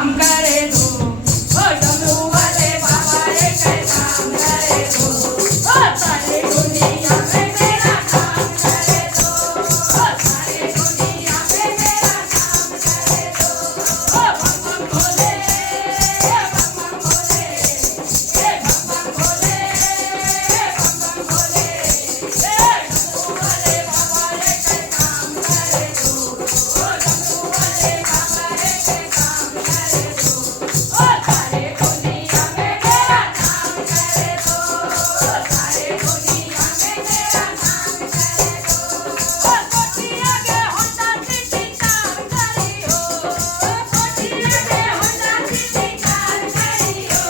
काम करे दो, ओ डमरू वाले बाबा एक काम करे दो, ओ सारी दुनिया में मेरा काम करे दो, ओ सारी दुनिया में मेरा काम करे दो, ओ बम बम भोले, बम बम भोले, बम बम भोले, बम बम भोले, डमरू वाले बाबा एक काम करे दो, ओ डमरू वाले बाबा एक काम करे दो, ओ सारे दुनिया में मेरा नाम करे दो, ओ सारे दुनिया में मेरा नाम करे दो, ओ कोठिया के होंडा सिटी कार करी हो, ओ कोठिया के होंडा सिटी कार करी हो,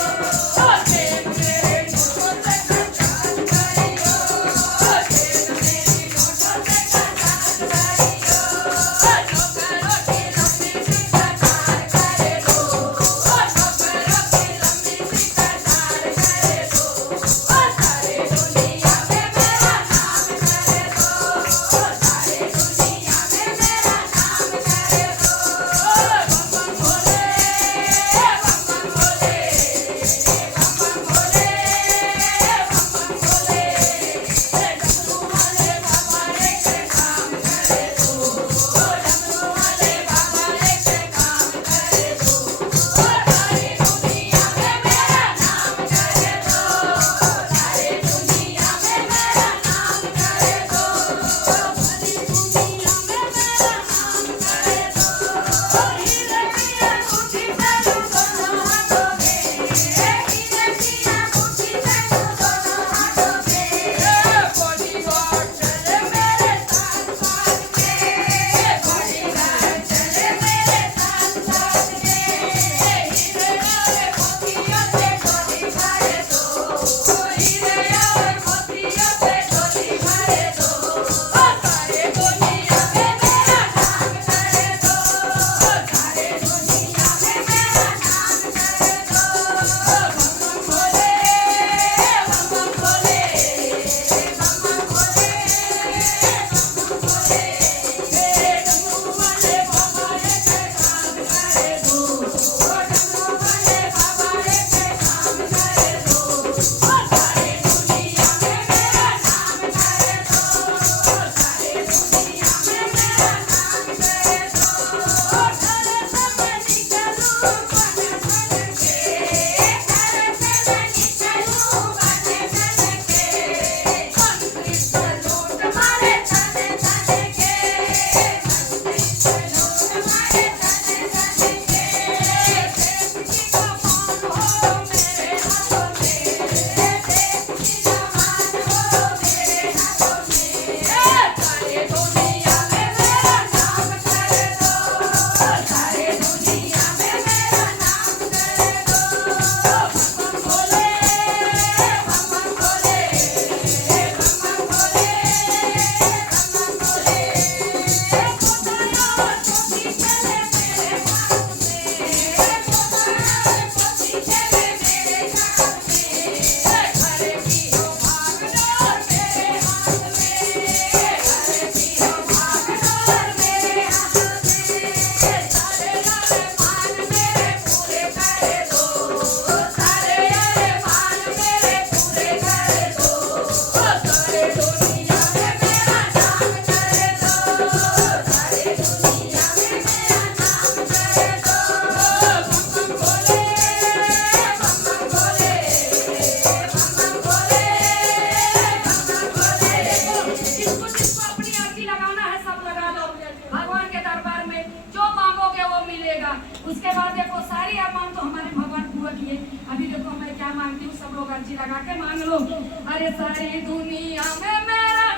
ओ जेब मेरे नोटों से खर्चात करी हो, ओ जेब मेरी नोटों से खर्चात करी हो, ओ नौकरों की लंबी सी कतार करे दो, ओ नौकरों की लंबी सी कतार करे दो, ओ सारे दुनिया में मेरा नाम करे दो, ओ सारे दुनिया में मेरा नाम करे दो, बम बम भोले, बम बम भोले, बम बम भोले, बम बम भोले, डमरू वाले बाबा एक काम करे दो, ओ डमरू वाले बाबा एक काम करे दो, ओ सारी दुनिया में मेरा नाम करे दो, सारी दुनिया में मेरा नाम करे दो, सारी दुनिया में मेरा नाम करे दो, हीरे की अंगूठी पहनूं दोनों हाथों में, हीरे की अंगूठी पहनूं दोनों हाथों में, बॉडीगार्ड चले मेरे साथ साथ में, बॉडीगार्ड चले मेरे साथ साथ में, हीरे और मोतियों से डोली भरे दो, हीरे और मोतियों से डोली भरे दो, ओ सारे दुनिया में मेरा नाम करे दो, ओ सारे दुनिया में मेरा नाम करे दो, बम बम भोले, बम बम भोले, बम बम भोले, बम बम भोले, डमरू वाले बाबा एक काम करे दो, ओ डमरू वाले बाबा एक काम करे दो, ओ सारे दुनिया में मेरा नाम करे दो, ओ सारे दुनिया में मेरा नाम करे दो, घर से मैं निकलूं बन बन के, घर से मैं निकलूं बन बन के, मंत्री सलूट मारे तने तने के, मंत्री सलूट मारे तने तने के, देश की कमान हो मेरे हाथों में, देश की कमान हो मेरे हाथों में, सारे दुनिया में मेरा नाम करे दो, सारे दुनिया में मेरा नाम करे दो, बम बम भोले, बम बम भोले, बम बम भोले, बम बम भोले, कोठाया और कोठी चले मेरे हाथ में, कोठाया और कोठी चले मेरे हाथ में, घरे की हो भागडोर मेरे हाथ में, घरे की हो भागडोर मेरे हाथ में, सारे अरमान मेरे पूरे करे दो, सारे अरमान मेरे पूरे करे दो, सारे दुनिया में मेरा नाम करे दो, सारे दुनिया में मेरा नाम करे दो, बम बम भोले, बम बम भोले, बम बम भोले, बम बम भोले, जिसको जिसको अपनी आरती लगाना है सब लगा लो, भगवान के दरबार में जो मांगोगे वो मिलेगा। उसके बाद देखो सारी अरमान तो हमारे भगवान पूरा किए, अभी देखो मैं क्या मांगती हूँ, सब लोग अर्जी लगा के मांग लो, अरे सारी दुनिया में मेरा